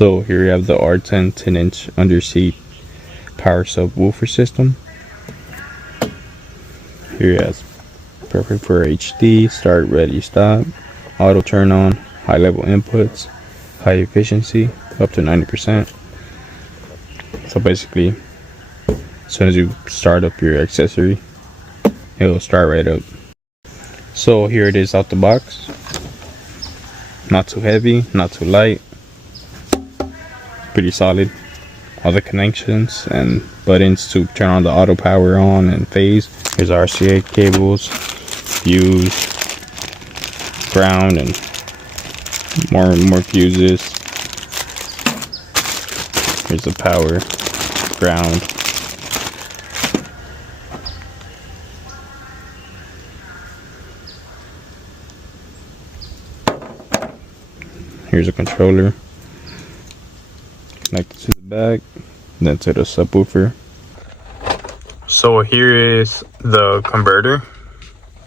So here you have the R10 10-inch under seat power subwoofer system. Here it has perfect for HD, start, ready, stop, auto turn on, high level inputs, high efficiency, up to 90%. So basically, as soon as you start up your accessory, it'll start right up. So here it is out the box. Not too heavy, not too light. Pretty solid. All the connections and buttons to turn on the auto power on and phase. Here's RCA cables, fuse, ground, and more fuses. Here's the power, ground. Here's a controller connected to the back, then to the subwoofer. So here is the converter.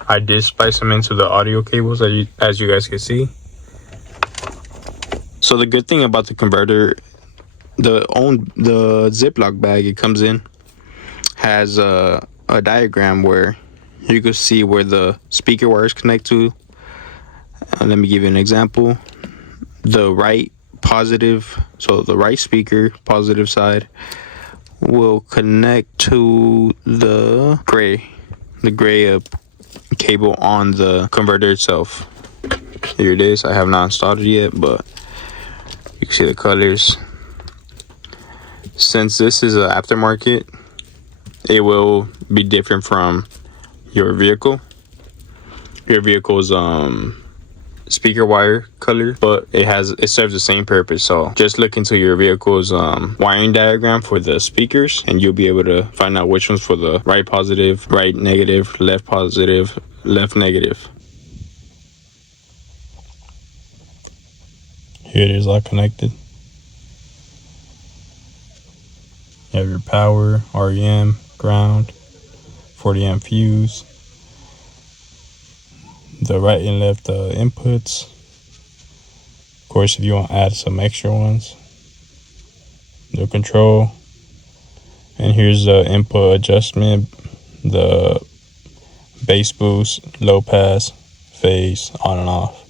I did splice them into the audio cables as you guys can see. So the good thing about the converter, the Ziploc bag it comes in has a diagram where you can see where the speaker wires connect to. Let me give you an example. The right positive, so the right speaker positive side will connect to the gray cable on the converter itself. Here it is. I have not installed it yet, but you can see the colors. Since this is an aftermarket, it will be different from your vehicle. Your vehicle's speaker wire color, but it serves the same purpose. So just look into your vehicle's wiring diagram for the speakers, and you'll be able to find out which one's for the right positive, right negative, left positive, left negative. Here it is all connected. You have your power, REM, ground, 40 amp fuse, the right and left inputs. Of course, if you want to add some extra ones, the control, and here's the input adjustment, the bass boost, low pass, phase, on and off.